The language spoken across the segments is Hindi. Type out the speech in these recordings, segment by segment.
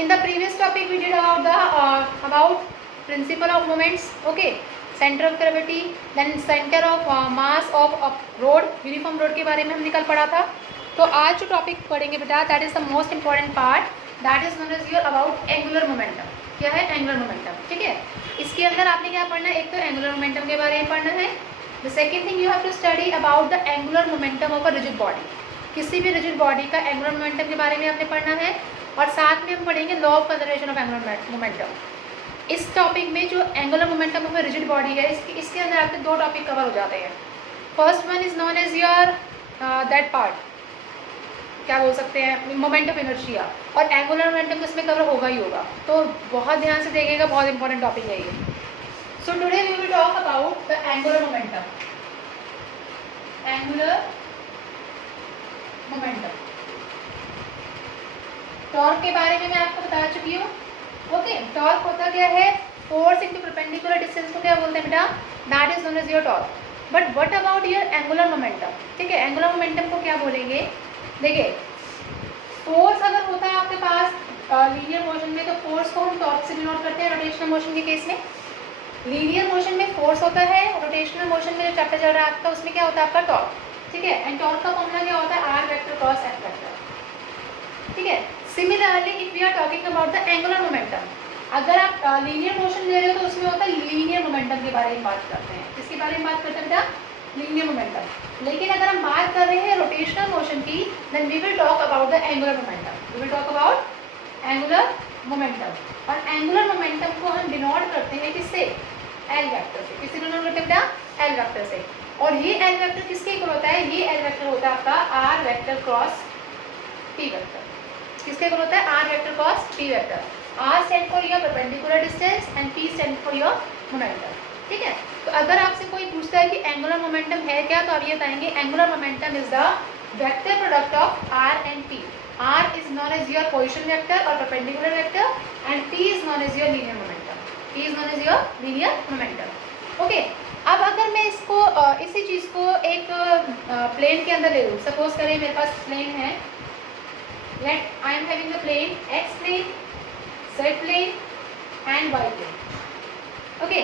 In the previous topic we did about principle of moments, okay, center of gravity, then center of mass of road, uniform road के बारे में हमने कल पढ़ा था। तो आज जो टॉपिक पढ़ेंगे बेटा, that is the most important part, that is known as your about angular momentum. क्या है? Angular momentum. ठीक है, इसके अंदर आपने क्या पढ़ना है? एक तो एंगुलर मोमेंटम के बारे में पढ़ना है। The second thing you have to study about the angular momentum of a rigid body. किसी भी रिजिड बॉडी का एंगुलर मोमेंटम के बारे में आपने पढ़ना है, और साथ में हम पढ़ेंगे law of conservation of angular momentum. इस टॉपिक में जो angular momentum of rigid body है, इसके अंदर आपके दो टॉपिक कवर हो जाते हैं। First one is known as your that part, क्या बोल सकते हैं, मोमेंट ऑफ इनर्शिया, और एंगुलर मोमेंटम इसमें कवर होगा ही होगा। तो बहुत ध्यान से देखिएगा, बहुत इंपॉर्टेंट टॉपिक है ये। So today we will talk about the angular momentum. Angular momentum, torque के बारे में मैं आपको बता चुकी हूँ। ओके, टॉर्क होता क्या है? फोर्स इनटू परपेंडिकुलर डिस्टेंस को क्या बोलते हैं बेटा? That is known as your torque. But what about your angular momentum? ठीक है, एंगुलर मोमेंटम को क्या बोलेंगे? देखिए, फोर्स अगर होता है आपके पास लीनियर मोशन में, तो फोर्स को हम टॉर्क से डिनोट करते हैं। रोटेशनल मोशन के केस में, लीनियर मोशन में फोर्स होता है, रोटेशनल मोशन में जो चैप्टर चल रहा है आपका, उसमें क्या होता है आपका? टॉर्क। ठीक है, एंड टॉर्क का फॉर्मूला क्या होता है? R vector cross F vector. ठीक है, similarly if we are talking about the angular momentum, अगर आप लीनियर मोशन ले रहे हो तो उसमें होता है लीनियर मोमेंटम के बारे में बात करते हैं। किसके बारे में बात करते हैं बेटा? Linear momentum. लेकिन अगर हम बात कर रहे हैं रोटेशनल मोशन की, then we will talk about the angular momentum. We will talk about angular momentum. और एंगुलर मोमेंटम को हम डिनोट करते हैं किससे? एल वेक्टर से। किससे डिनोट करते हैं बेटा? एल वेक्टर से। और ये एल वेक्टर किसके इक्वल होता है? ये एल वेक्टर होता है आपका r vector cross p vector. किसके इक्वल होता है? R vector cross p vector. R stand for your perpendicular distance and p stand for your momentum. ठीक है, तो अगर आपसे कोई पूछता है कि एंगुलर मोमेंटम है क्या, तो आप ये बताएंगे angular momentum is the vector product of R and P. R is known as your position vector और perpendicular vector, and P is known as your linear momentum. P is known as your linear momentum. Okay, अब अगर मैं इसको इसी चीज़ को एक प्लेन के अंदर ले लूँ, सपोज करें मेरे पास प्लेन है, let I am having the plane x plane, z plane and y plane. Okay,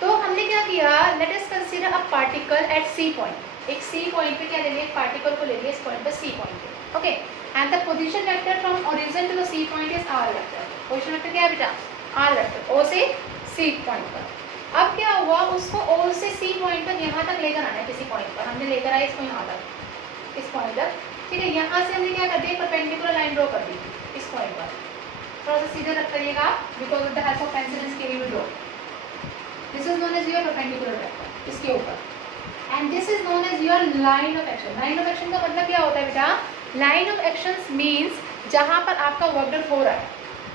तो हमने क्या किया? Let us consider a particle at C point. एक C point पे क्या ले लिया? एक पार्टिकल को ले लिया इस पॉइंट पे, C point पे। Okay, and the position vector from origin to the C point is r vector. Position vector क्या है बेटा? r vector, O से C point पर। अब क्या हुआ? उसको O से C point तक, यहाँ तक लेकर आना है किसी पॉइंट पर। हमने लेकर आए इसको यहाँ तक, इस पॉइंट तक। ठीक है, यहाँ से हमने क्या कर दिया? परपेंडिकुलर लाइन ड्रॉ कर दी इस पॉइंट पर। थोड़ा सा सीधे रख करिएगा, because of the help of pencil and scale we draw. This is known as your perpendicular vector, इसके ऊपर। And this is known as your line of action. Line of action का मतलब क्या होता है बेटा? लाइन ऑफ एक्शन मीन्स जहाँ पर आपका वर्क डन हो रहा है,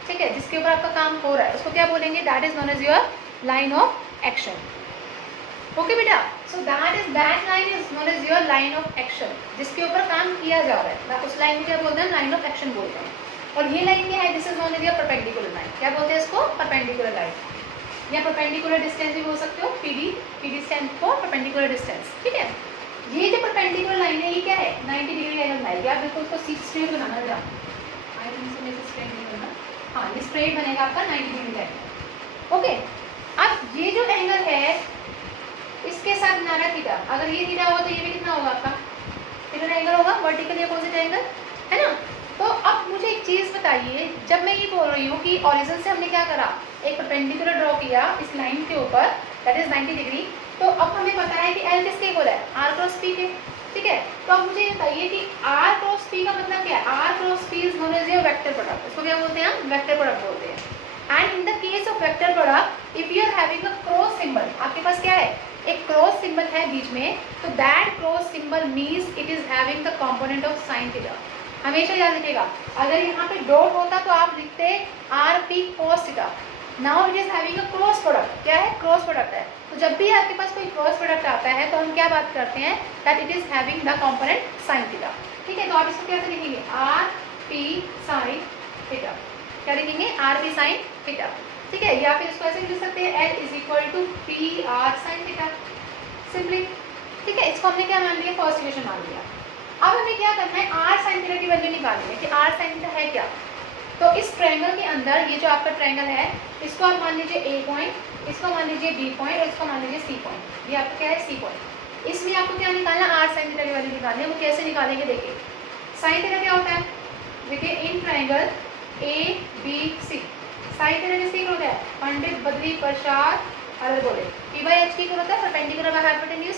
ठीक है, जिसके ऊपर आपका काम हो रहा है, उसको क्या बोलेंगे? That is known as your line of action. Okay बेटा, so that line is known as your line of action, जिसके ऊपर काम किया जा रहा है। उस लाइन को क्या बोलते हैं? लाइन ऑफ एक्शन बोलते हैं। और ये लाइन क्या है? This is known as your perpendicular line. क्या बोलते हैं इसको? परपेंडिकुलर लाइन, या परपेंडिकुलर डिस्टेंस भी बोल सकते हो, PD stand for perpendicular distance. ठीक है, ये जो परपेंडिकुलर लाइन है, ये क्या है? 90 डिग्री एंगल बनाएगी। आप देखो उसको स्ट्रेट बनाना जरा, आई थिंक सो मेरे स्ट्रेट नहीं बनना, हाँ ये स्ट्रेट बनेगा आपका 90 डिग्री का एंगल। ओके, अब ये जो एंगल है इसके साथ नारा थीटा, अगर ये थीटा होगा तो ये भी कितना होगा आपका? कितना एंगल होगा? वर्टिकली अपोजिट एंगल, है ना? तो अब मुझे एक चीज़ बताइए, जब मैं ये बोल रही हूँ कि ऑरिजिन से हमने क्या करा? एक परपेंडिकुलर ड्रॉ किया इस लाइन के ऊपर, दैट इज 90 डिग्री। तो अब हमें पता है कि एल किसके इक्वल है? आर क्रॉस पी के। ठीक है, तो अब मुझे ये बताइए कि आर क्रॉस पी का मतलब क्या है? R cross p is known as your vector product. इसको क्या बोलते हैं हम? वेक्टर प्रोडक्ट बोलते हैं। And in the case of vector product, if you are having a cross symbol, आपके पास क्या है? एक क्रॉस सिंबल है बीच में, तो that cross symbol means it is having the component of sine theta. हमेशा याद रखिएगा, अगर यहाँ पे डॉट होता तो आप लिखते R P cos theta. Now it is having a cross product. क्या है? क्रॉस प्रोडक्ट है। तो जब भी आपके पास कोई क्रॉस प्रोडक्ट आता है तो हम क्या बात करते हैं? That it is having the component sine theta. ठीक है, तो आप इसको कैसे लिखेंगे? R P sine theta. क्या लिखेंगे? R P sine theta. ठीक है, या फिर इसको ऐसे लिख सकते हैं, L is equal to P R sine theta, simply. ठीक है, इसको हमने क्या मान लिया? फर्स्ट इक्वेशन मान लिया। अब हमें क्या करना है? आर साइन थीटा की वैल्यू निकालनी है कि आर साइन थीटा है क्या। तो इस ट्रायंगल के अंदर ये जो आपका ट्रायंगल है, इसको आप मान लीजिए ए पॉइंट, इसको मान लीजिए बी पॉइंट और इसको मान लीजिए सी पॉइंट। ये आपका क्या है, सी पॉइंट। इसमें आपको क्या निकालना, आर साइन थीटा की वैल्यू निकालनी है। वो कैसे निकालेंगे देखिए। साइन थीटा क्या होता है, देखिए in triangle A B C, sine theta किसके इक्वल होता है, पंडित बद्री प्रसाद अरगोड़े, पी बाई एच की इक्वल होता है परपेंडिकुलर बाय हाइपोटेन्यूज।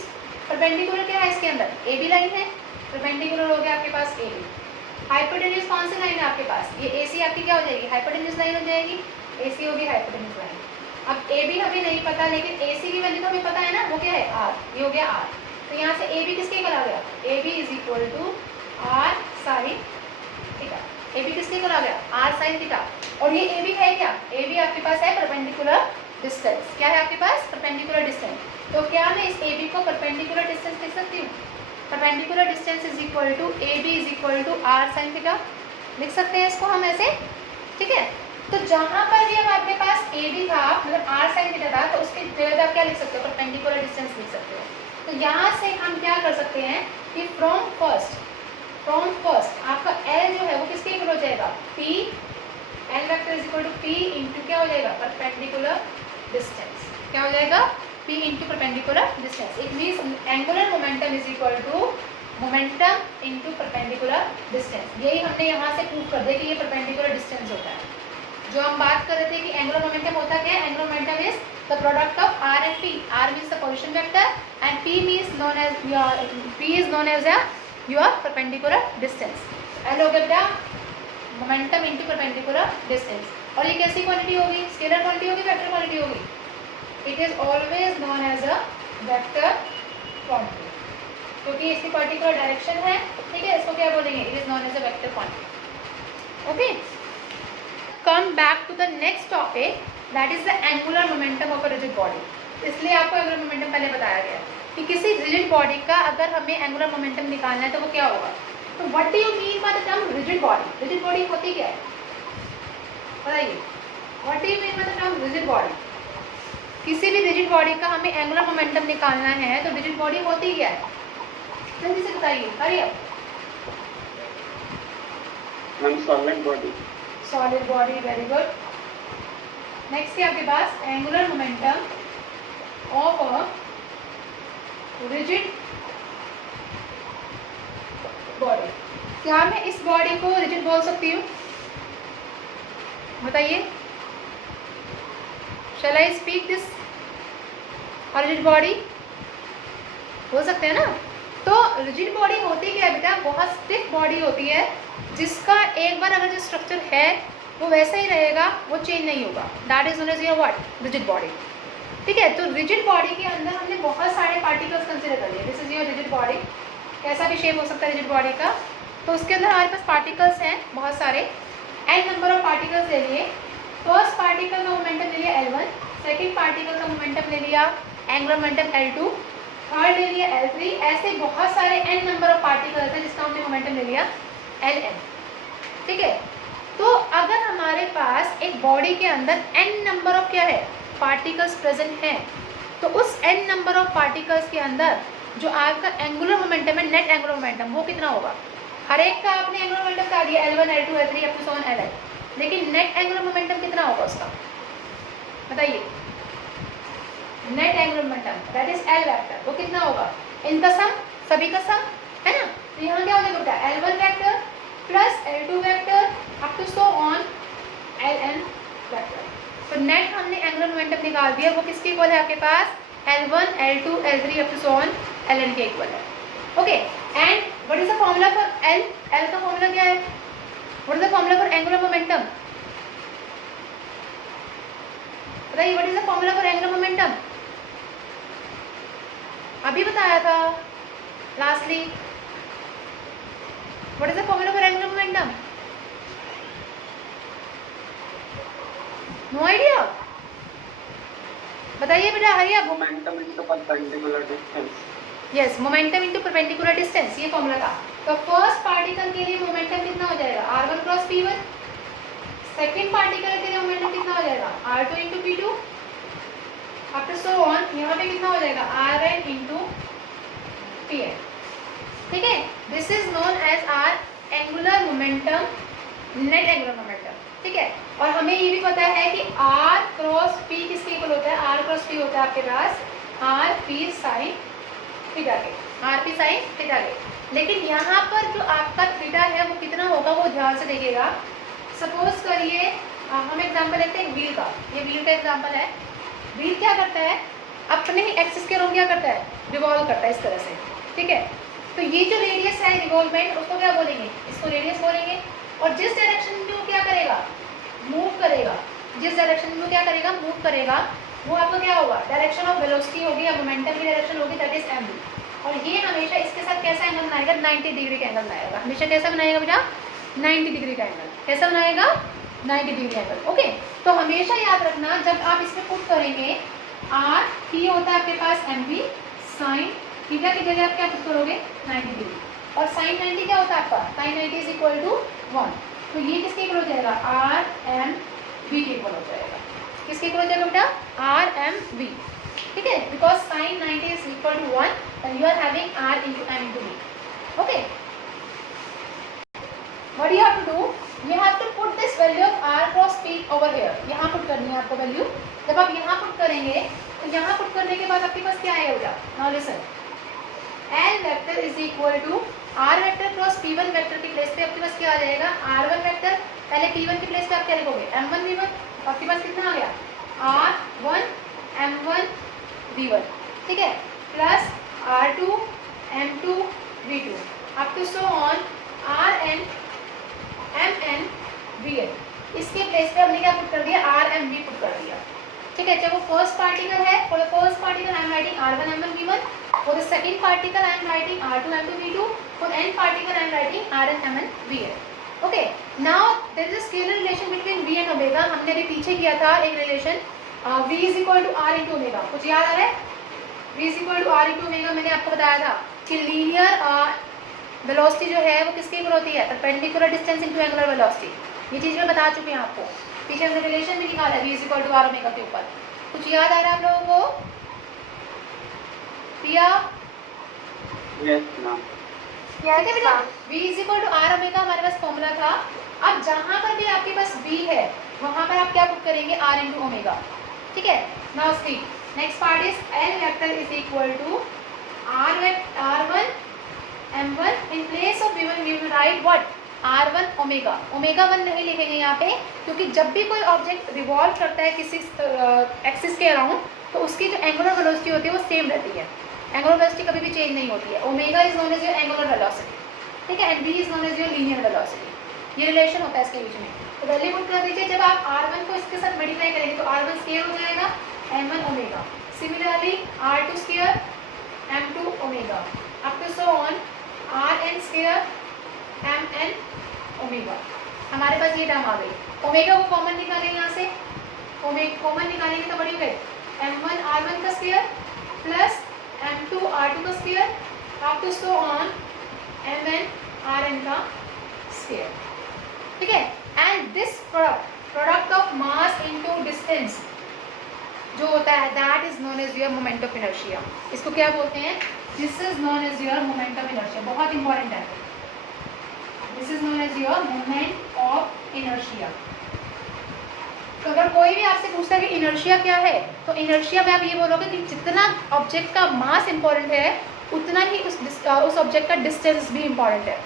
परपेंडिकुलर क्या है इसके अंदर, ए बी लाइन है, परपेंडिकुलर हो गया आपके पास ए बी। हाइपोटेन्यूज कौन सी लाइन है आपके पास, ये ए सी आपकी क्या हो जाएगी, हाइपोटेन्यूज लाइन हो जाएगी, ए सी होगी हाइपोटेन्यूज लाइन। अब ए बी हमें नहीं पता, लेकिन ए सी की वैल्यू तो हमें पता है ना, वो क्या है आर, ये हो गया आर। तो यहाँ से ए बी किसके इक्वल आ गया, A B is equal to R sine theta. A B किसके इक्वल आ गया, आर साइन थीटा। और ये ए बी है क्या, ए बी आपके पास है परपेंडिकुलर डिस्टेंस। क्या है आपके पास, परपेंडिकुलर डिस्टेंस। तो क्या मैं इस ए बी को परपेंडिकुलर डिस्टेंस लिख सकती हूँ, perpendicular distance is equal to A B is equal to R sine theta, लिख सकते हैं इसको हम ऐसे, ठीक है। तो जहाँ पर भी अब आपके पास ए बी था, मतलब आर साइन थीटा था, तो उसकी जगह आप क्या लिख सकते हो, परपेंडिकुलर डिस्टेंस लिख सकते हो। तो यहाँ से हम क्या कर सकते हैं कि फ्रॉम फर्स्ट आपका एल जो है वो किसके इक्वल हो जाएगा, P L vector is equal to P into क्या हो जाएगा, परपेंडिकुलर डिस्टेंस। क्या हो जाएगा, P into perpendicular distance. It means angular momentum is equal to momentum into perpendicular distance. यही हमने यहाँ से प्रूव कर दिया कि ये perpendicular distance होता है। जो हम बात कर रहे थे कि angular momentum होता क्या है, angular momentum is the product of R and P. R means the position vector and P is known as your perpendicular distance. L हो गया momentum into perpendicular distance. और ये कैसी क्वांटिटी होगी, स्केलर क्वांटिटी होगी, वेक्टर क्वांटिटी होगी। It is always known as a vector quantity, क्योंकि इसकी पर्टिकुलर डायरेक्शन है, ठीक है। इसको क्या बोलेंगे, it is known as a vector quantity. Okay. Come back to the next topic, that is the angular momentum of a rigid body. इसलिए आपको angular momentum पहले बताया गया कि किसी rigid body का अगर हमें angular momentum निकालना है तो वो क्या होगा। तो what do you mean by the term rigid body? rigid body होती क्या है, बताइए। What do you mean by the term rigid body? किसी भी रिजिड बॉडी का हमें एंगुलर मोमेंटम निकालना है तो रिजिड बॉडी होती क्या है, जल्दी से बताइए, Hariya. Solid body, solid body, very good. Next है आपके पास angular momentum of a rigid body. क्या मैं इस बॉडी को रिजिड बोल सकती हूँ, बताइए। Shall I speak this rigid body? हो सकते हैं ना। तो रिजिड बॉडी होती क्या है बेटा, बहुत स्टिफ बॉडी होती है जिसका एक बार अगर जो स्ट्रक्चर है वो वैसा ही रहेगा, वो चेंज नहीं होगा। That is known as your what, rigid body, ठीक है। तो रिजिड बॉडी के अंदर हमने बहुत सारे पार्टिकल्स कंसिडर कर लिए। This is your rigid body, कैसा भी शेप हो सकता है रिजिड बॉडी का। तो उसके अंदर हमारे पास पार्टिकल्स हैं बहुत सारे, एन नंबर ऑफ पार्टिकल्स ले लिए। फर्स्ट पार्टिकल का मोमेंटम ले लिया L1, सेकेंड पार्टिकल का मोमेंटम ले लिया एंगुलर मोमेंटम L2, थर्ड ले लिया L3। ऐसे बहुत सारे n नंबर ऑफ पार्टिकल्स हैं जिसका हमने मोमेंटम ले लिया Ln, ठीक है। तो अगर हमारे पास एक बॉडी के अंदर n नंबर ऑफ क्या है पार्टिकल्स प्रेजेंट हैं, तो उस n नंबर ऑफ पार्टिकल्स के अंदर जो आपका एंगुलर मोमेंटम है, नेट एंगुलर मोमेंटम, वो कितना होगा। हर एक का आपने एंगुलर मोमेंटम बता दिया L1 L2 L3 up to so on Ln, लेकिन नेट एंगुलर मोमेंटम कितना होगा उसका, बताइए। Net angular momentum that is L vector, वो कितना होगा, इनका सम, सभी का सम, है ना। तो यहाँ क्या हो जाएगा L1 vector plus L2 vector up to so on Ln vector. तो नेट हमने एंगुलर मोमेंटम निकाल दिया, वो किसके इक्वल है आपके पास, L1 L2 L3 up to so on Ln के इक्वल है। Okay, and what is the formula for L, L का फॉर्मूला क्या है, what is the formula for angular momentum, बताइए। What is the formula for angular momentum, अभी बताया था lastly. What is the formula for angular momentum, no idea, बताइए बेटा, हरी आप। Momentum into perpendicular distance, yes, momentum into perpendicular distance, ये फॉर्मूला था। तो फर्स्ट पार्टिकल के लिए मोमेंटम कितना हो जाएगा r1 cross p1, second particle के लिए मोमेंटम कितना हो जाएगा r2 into p2 up to so on, यहाँ पे कितना हो जाएगा rn इंटू pn, ठीक है। This is known as our angular momentum, net angular momentum. है। और हमें ये भी पता है कि r क्रॉस p किसके इक्वल होता है, r क्रॉस p होता है आपके पास r p sin थीटा के, r p sin थीटा के। लेकिन यहाँ पर जो आपका थीटा है वो कितना होगा वो ध्यान से देखिएगा। सपोज करिए हम एग्जांपल लेते हैं व्हील का, ये व्हील का एग्जांपल है। व्हील क्या करता है, अपने ही एक्सिस के अराउंड क्या करता है, रिवॉल्व करता है इस तरह से, ठीक है। तो ये जो रेडियस है रिवॉल्वमेंट, उसको क्या बोलेंगे, इसको रेडियस बोलेंगे। और जिस डायरेक्शन में वो क्या करेगा, मूव करेगा, जिस डायरेक्शन में वो क्या करेगा, मूव करेगा, वो आपका क्या होगा, डायरेक्शन ऑफ वेलोसिटी होगी या मोमेंटम की डायरेक्शन होगी, दैट इज एम। और ये हमेशा इसके साथ कैसा एंगल बनाएगा, 90 डिग्री का एंगल बनाएगा। हमेशा कैसा बनाएगा बेटा, 90 डिग्री का एंगल। कैसा बनाएगा, 90 डिग्री एंगल। ओके, तो हमेशा याद रखना जब आप इसमें पुट करेंगे आर पी होता है आपके पास एम वी साइन थीटा की जगह आप क्या पुट करोगे, 90 डिग्री। और साइन 90 क्या होता है आपका, साइन 90 इज इक्वल टू 1। तो ये किसके इक्वल हो जाएगा, आर एम वी के इक्वल हो जाएगा। किसके इक्वल हो जाएगा बेटा, आर एम वी, ठीक है। Because sine 90 is equal to 1 and you are having r into m into v. Okay, what you have to do, you have to put this value of r cross p over here. यहाँ पुट करनी है आपको वैल्यू। जब आप यहाँ पुट करेंगे तो यहाँ पुट करने के बाद आपके पास क्या आएगा बेटा, now listen, l vector is equal to r vector cross p1 vector की प्लेस पे आपके पास क्या आ जाएगा, r1 वेक्टर, पहले p1 की प्लेस पे आप क्या लिखोगे, m1 v1, आपके पास कितना आ गया, r1 m1 v1, ठीक है, plus R2 M2 V2 up to so on Rn Mn Vn। इसके प्लेस पे हमने क्या पुट कर दिया, RMV पुट कर दिया, ठीक है। जब वो फर्स्ट पार्टिकल है, for the first particle I am writing R1 M1 V1, for the second particle I am writing R2 M2 V2, for the end particle I am writing Rn Mn Vn। Okay, now there is a scalar relation between V and omega. हमने अभी पीछे किया था एक relation V is equal to R into omega, कुछ याद आ रहा है, v is equal to R into omega. मैंने आपको बताया था कि लीनियर वेलोसिटी जो है वो किसके इक्वल होती है, perpendicular distance into angular velocity. ये चीज़ मैं बता चुके हैं आपको, पीछे हमने रिलेशन भी निकाला है v is equal to R omega के ऊपर। कुछ याद आ रहा है आप लोगों को, प्रिया? Yes, ma'am. ठीक है बेटा, v is equal to R omega हमारे पास फॉर्मूला था। अब जहाँ पर भी आपके पास v है वहाँ पर आप क्या पुट करेंगे, r इंटू ओमेगा, ठीक है। Now see next part is L vector is equal to R1 M1 in place of V1 we will write what, R1 omega. Omega 1 नहीं लिखेंगे यहाँ पे, क्योंकि जब भी कोई ऑब्जेक्ट रिवॉल्व करता है किसी एक्सिस के अराउंड तो उसकी जो एंगुलर वेलोसिटी होती है वो सेम रहती है, एंगुलर वेलोसिटी कभी भी चेंज नहीं होती है। Omega is known as your angular velocity, ठीक है, and v is known as your linear velocity. ये रिलेशन होता है इसके बीच में। तो वैल्यू पुट कर दीजिए, जब आप R1 को इसके साथ मल्टीप्लाई करेंगे तो R1 स्क्वायर हो जाएगा M1 omega, similarly R2 square M2 omega, up to so on Rn square Mn omega. हमारे पास ये टर्म आ गई। ओमेगा को कॉमन निकालेंगे यहाँ से, कॉमन निकालेंगे तो बड़ी हो गई M1 R1 का स्क्वायर प्लस M2 R2 का square, up to so on Mn Rn का स्क्वायर, ठीक है। And this product of mass into distance जो होता है that is known as your moment of inertia. इसको क्या बोलते हैं, this is known as your moment of inertia. बहुत इंपॉर्टेंट है, this is known as your moment of inertia. तो अगर कोई भी आपसे पूछता है कि इनर्शिया क्या है, तो इनर्शिया में आप ये बोलोगे कि जितना ऑब्जेक्ट का मास इंपॉर्टेंट है उतना ही उस ऑब्जेक्ट का डिस्टेंस भी इंपॉर्टेंट है।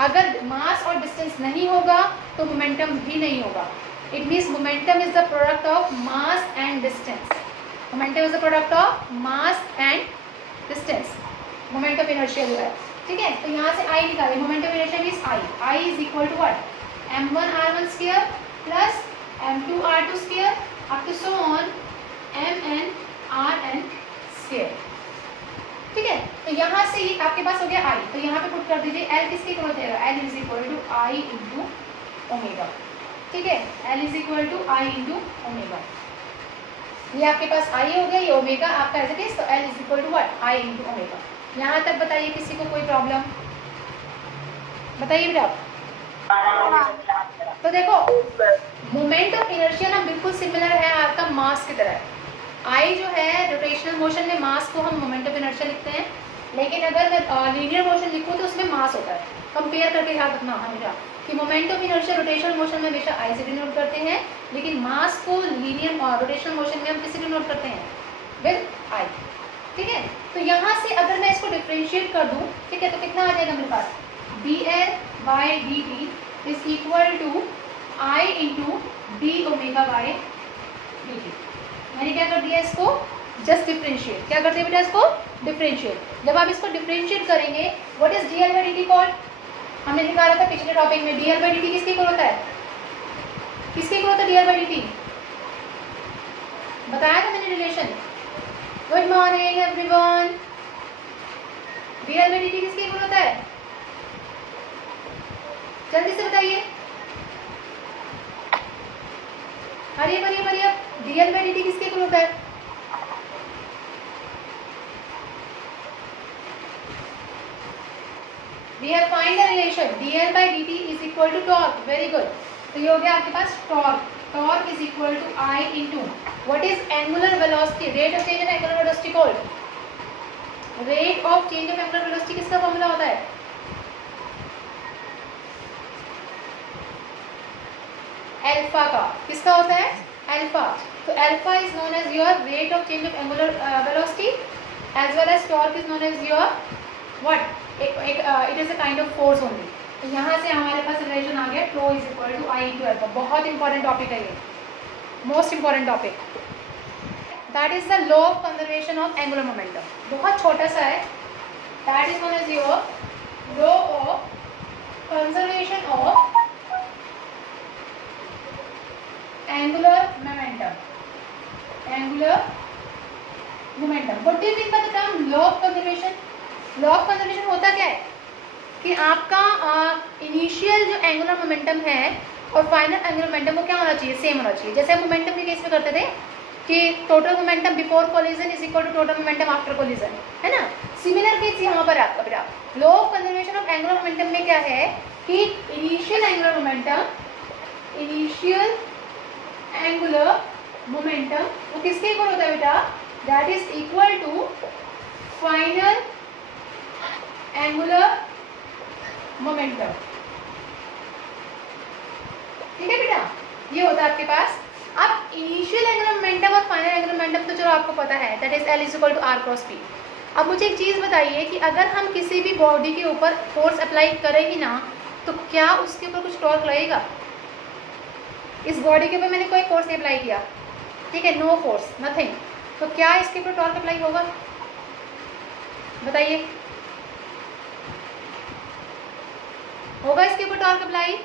अगर मास और डिस्टेंस नहीं होगा तो मोमेंटम भी नहीं होगा। It means momentum is the product of mass and distance. Momentum is the product of mass and distance. Moment of inertia जो है, ठीक है। तो यहाँ से I निकालें, moment of inertia means I. I is equal to what? M1 R1 square plus M2 R2 square up to so on Mn Rn square, ठीक है। तो यहाँ से ये आपके पास हो गया I, तो यहाँ पे पुट कर दीजिए L किसके इक्वल हो जाएगा, L is equal to I into omega, ठीक है। L is equal to I into omega. ये आपके पास I हो गया, ये ओमेगा आपका एज इट इज, तो L is equal to what, I into omega. यहाँ तक बताइए किसी को कोई प्रॉब्लम, बताइए बेटा। तो देखो मोमेंट ऑफ इनर्शिया ना बिल्कुल सिमिलर है आपका मास की तरह। I जो है रोटेशनल मोशन में मास को हम मोमेंट ऑफ इनर्शिया लिखते हैं, लेकिन अगर मैं लीनियर मोशन लिखूँ तो उसमें मास होता है। कंपेयर करके याद रखना हमेशा कि moment of inertia rotational motion में हमेशा आई से डिनोट करते हैं, लेकिन मास को लीनियर रोटेशनल मोशन में हम किससे डिनोट करते हैं? With I. ठीक है, तो यहाँ से अगर मैं इसको डिफ्रेंशिएट कर दूँ, ठीक है, तो कितना आ जाएगा मेरे पास? dl by dt is equal to I into D omega by dt। मैंने क्या कर दिया इसको? Just differentiate. क्या करते हैं बेटा इसको? डिफ्रेंशिएट। जब आप इसको डिफ्रेंशिएट करेंगे, what is dl by dt called? हमने निकाला था पिछले टॉपिक में, dl बाई dt किसके इक्वल होता है? किसके इक्वल होता है dl बाई dt? बताया था मैंने relation. Good morning everyone. dl by dt किसके इक्वल होता है? जल्दी से बताइए, हरिए भरिए भरिए। dl बाई dt किसके इक्वल होता है? We have find the relation dl by dt is equal to torque. Very good. तो ये हो गया आपके पास torque. Torque is equal to I into what is angular velocity? Rate of change of angular velocity called? Rate of change of angular velocity किसका फॉर्मूला होता है? अल्फा का। किसका होता है? अल्फा। तो alpha is known as your rate of change of angular velocity as well as torque is known as your what? It is a kind of force only. तो यहाँ से हमारे पास रिलेशन आ गया tau is equal to I into alpha. बहुत इंपॉर्टेंट टॉपिक है ये, most important topic. That is the law of conservation of angular momentum. बहुत छोटा सा है। That is known as your law of conservation of angular momentum. Angular momentum. What do you mean by the term law of conservation? Law of conservation होता क्या है कि आपका इनिशियल जो एंगुलर मोमेंटम है और फाइनल एंगुलर मोमेंटम वो क्या होना चाहिए? सेम होना चाहिए। जैसे हम मोमेंटम के केस में करते थे कि total momentum before collision is equal to total momentum after collision, है ना? सिमिलर केस यहाँ पर आपका बेटा। Law of conservation of angular momentum में क्या है कि इनिशियल एंगुलर मोमेंटम वो किसके इक्वल होता है बेटा? That is equal to final angular momentum. ठीक है बेटा, ये होता है आपके पास। अब इनिशियल एंगुलर मोमेंटम और फाइनल एंगुलर मोमेंटम तो चलो आपको पता है, that is L is equal to R cross P। अब मुझे एक चीज़ बताइए कि अगर हम किसी भी बॉडी के ऊपर फोर्स अप्लाई करेंगे ना, तो क्या उसके ऊपर कुछ टॉर्क लगेगा? इस बॉडी के ऊपर मैंने कोई फोर्स नहीं अप्लाई किया, ठीक है, नो फोर्स, नथिंग, तो क्या इसके ऊपर टॉर्क अप्लाई होगा? बताइए, होगा इसके ऊपर torque apply?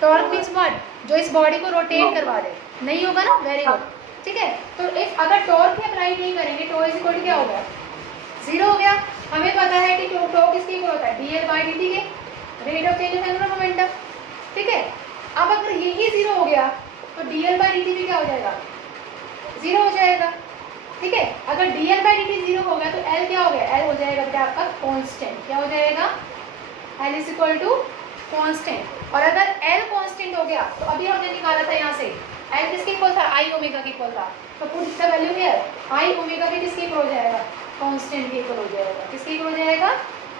Torque means what? जो इस बॉडी को रोटेट करवा दे। नहीं होगा ना? Very good. ठीक है, तो इफ अगर टॉर्क ही अप्लाई नहीं करेंगे, टो इज इक्वल टू क्या हो गया? जीरो हो गया। हमें पता है कि टॉर्क किसके इक्वल होता है? dl बाई dt के, rate of change of angular momentum. ठीक है, अब अगर यही जीरो हो गया तो dl बाई dt भी क्या हो जाएगा? जीरो हो जाएगा। ठीक है, अगर dl बाई dt जीरो हो गया तो L क्या हो गया? L हो जाएगा बेटा आपका कांस्टेंट। क्या हो जाएगा? L is equal to constant. और अगर L कांस्टेंट हो गया तो अभी हमने निकाला था यहाँ से L किसके इक्वल था? आई ओमेगा के इक्वल था। तो put the value here, I omega भी किसके इक्वल हो जाएगा? कांस्टेंट के इक्वल हो जाएगा। किसके इक्वल हो जाएगा?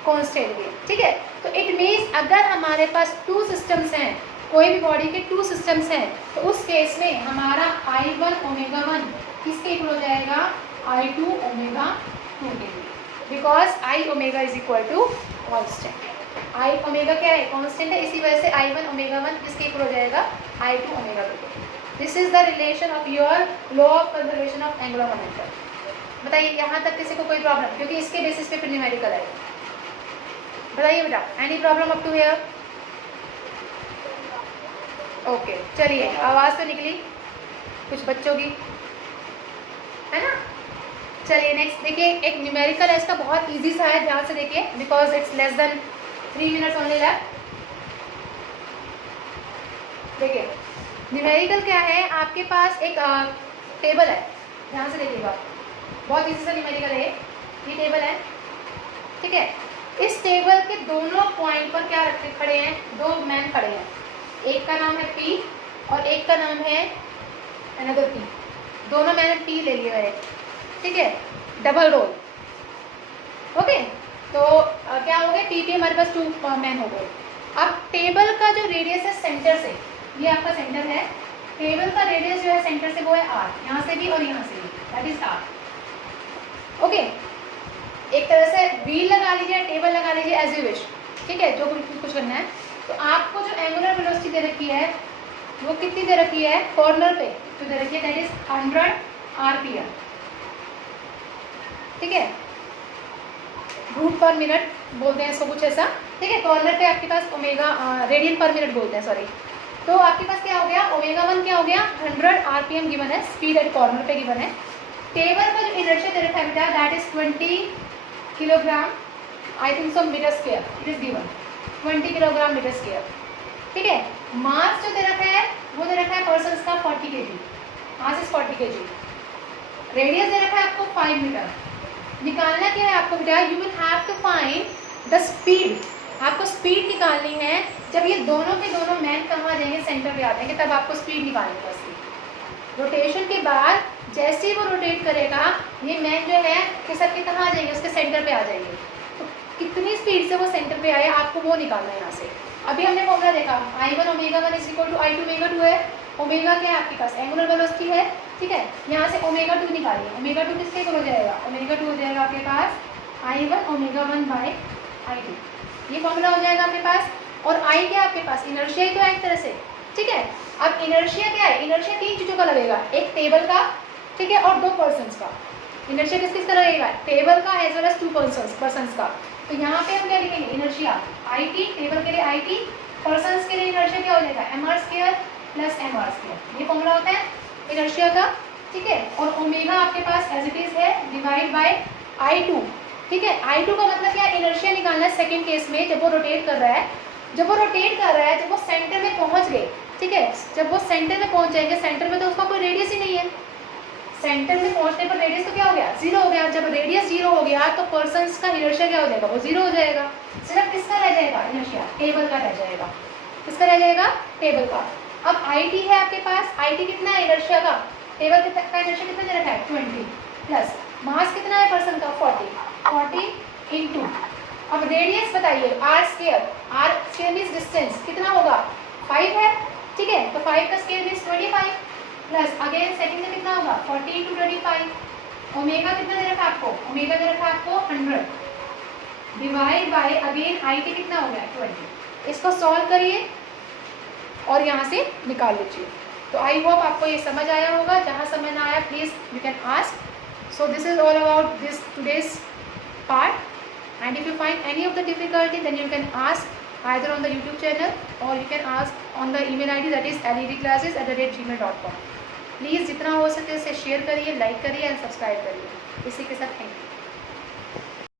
कांस्टेंट के। ठीक है, तो इट मीन्स अगर हमारे पास टू सिस्टम्स हैं, कोई भी बॉडी के टू सिस्टम्स हैं, तो उस केस में हमारा I1 ओमेगा 1 किसके इक्वल हो जाएगा? I2 ओमेगा 2 के लिए, because I omega is equal to constant. I omega क्या है? कांस्टेंट है, इसी वजह से I1 ओमेगा 1 किसके इक्वल हो जाएगा? I2 omega 2। This is the relation of your law of conservation of angular momentum. बताइए यहाँ तक किसी को कोई प्रॉब्लम? क्योंकि इसके बेसिस पे फिर न्यूमेरिकल है। बताइए बेटा, any problem up to here? Okay, चलिए, आवाज़ तो निकली कुछ बच्चों की, है ना? चलिए नेक्स्ट देखिए, एक न्यूमेरिकल है, इसका बहुत इजी सा है, ध्यान से देखिए, because it's less than 3 minutes only left. देखिए न्यूमेरिकल क्या है, आपके पास एक टेबल है, ध्यान से देखिएगा, बहुत इजी सा न्यूमेरिकल है। ये टेबल है, ठीक है, इस टेबल के दोनों पॉइंट पर क्या रखे खड़े हैं? दो मैन खड़े हैं, एक का नाम है P और एक का नाम है अनदर P। दोनों मैंने P ले लिया है, ठीक है, डबल रोल। ओके, तो क्या हो गए, टी हमारे पास 2 मैन हो गए। अब टेबल का जो रेडियस है सेंटर से, ये आपका सेंटर है, टेबल का रेडियस जो है सेंटर से वो है आर, यहाँ से भी और यहाँ से भी, दैट इज आर। ओके, एक तरह से व्हील लगा लीजिए, टेबल लगा लीजिए, एज यू विश, ठीक है, जो कुछ करना है। तो आपको जो एंगुलर वेलोसिटी दे रखी है वो कितनी दे रखी है, कॉर्नर पे जो दे रखी है, दैट इज 100 RPM, ठीक है, रूट पर मिनट बोलते हैं इसको, कुछ ऐसा, ठीक है। कॉर्नर पे आपके पास ओमेगा, रेडियन पर मिनट बोलते हैं, सॉरी। तो आपके पास क्या हो गया, ओमेगा 1 क्या हो गया, 100 RPM गिवन है, स्पीड एट कॉर्नर पे गिवन है। टेबल का जो इनर्शिया दे रखा है बेटा, that is 20 kilogram, I think so metre square, it is given 20 kilogram metre square, ठीक है। मास जो दे रखा है वो दे रखा है पर्सन का 40 kg, mass is 40 kg। Radius दे रखा है आपको 5 मीटर। निकालना क्या है आपको बेटा, you will have to find the speed, आपको स्पीड निकालनी है जब ये दोनों के दोनों मैन कहाँ जाएंगे, सेंटर पे आ जाएंगे, तब आपको स्पीड निकालनी है उसकी। रोटेशन के बाद जैसे ही वो रोटेट करेगा, ये मैन जो है कि सबके कहाँ आ जाएंगे, उसके सेंटर पे आ जाएंगे। तो कितनी स्पीड से वो सेंटर पे आए, आपको वो निकालना है यहाँ से। अभी हमने फॉर्मूला देखा, I1 omega 1 is equal to I2 omega 2 है। ओमेगा क्या है आपके पास, एंगुलर वेलोसिटी है, ठीक है। यहाँ से ओमेगा 2 निकालिए, ओमेगा 2 किसके इक्वल हो जाएगा, ओमेगा 2 हो जाएगा आपके पास I1 ओमेगा 1 बाय I2, ये फॉर्मूला हो जाएगा आपके पास। और I क्या है आपके पास, इनर्शिया ही तो है एक तरह से, ठीक है। अब इनर्शिया क्या है, इनर्शिया 3 चीज़ों का लगेगा, एक टेबल का, ठीक है, और 2 पर्सन्स का। इनर्शिया किस किस का लगेगा, टेबल का एज वेल एज 2 पर्सन्स का। तो यहाँ पे हम क्या लिखेंगे, इनर्शिया IT, टेबल के लिए IT, पर्सन्स के लिए इनर्शिया क्या हो जाएगा, mr² प्लस mr², ये फॉर्मूला होता है इनर्शिया का, ठीक है। और ओमेगा आपके पास एज इट इज है डिवाइड बाय I2, ठीक है। I2 का मतलब क्या, इनर्शिया निकालना है सेकंड केस में, जब वो रोटेट कर रहा है, जब वो सेंटर में पहुंच गए, ठीक है, जब वो सेंटर में पहुंच जाएंगे, सेंटर में तो उसका कोई रेडियस ही नहीं है, सेंटर में पहुंचने पर रेडियस तो क्या हो गया, 0 हो गया। जब रेडियस 0 हो गया तो पर्सन्स का इनर्शिया क्या हो जाएगा, वो 0 हो जाएगा। सिर्फ किसका रह जाएगा इनर्शिया, टेबल का रह जाएगा। किसका रह जाएगा, टेबल का। अब IT है आपके पास, IT कितना है इनर्शिया का, टेबल का इनर्शिया कितना दे रखा है 20, प्लस मास कितना है पर्सन का 40 इंटू, अब रेडियस बताइए r² मीन्स डिस्टेंस कितना होगा 5 है, ठीक है। तो 5 का square means 25 plus again second में कितना होगा 40 इंटू 25। ओमेगा कितना दे रखा आपको, ओमेगा दे रखा आपको 100 डिवाइड बाय अगेन IT कितना हो गया 20। इसको सॉल्व करिए और यहाँ से निकाल लीजिए। तो आई होप आपको ये समझ आया होगा, जहाँ समझ ना आया please you can ask. So this is all about this today's part, and if you find any of the difficulty then you can ask either on the YouTube channel or you can ask on the email ID that is ledclasses@gmail.com। Please जितना हो सके इसे शेयर करिए, लाइक करिए एंड सब्सक्राइब करिए। इसी के साथ थैंक यू।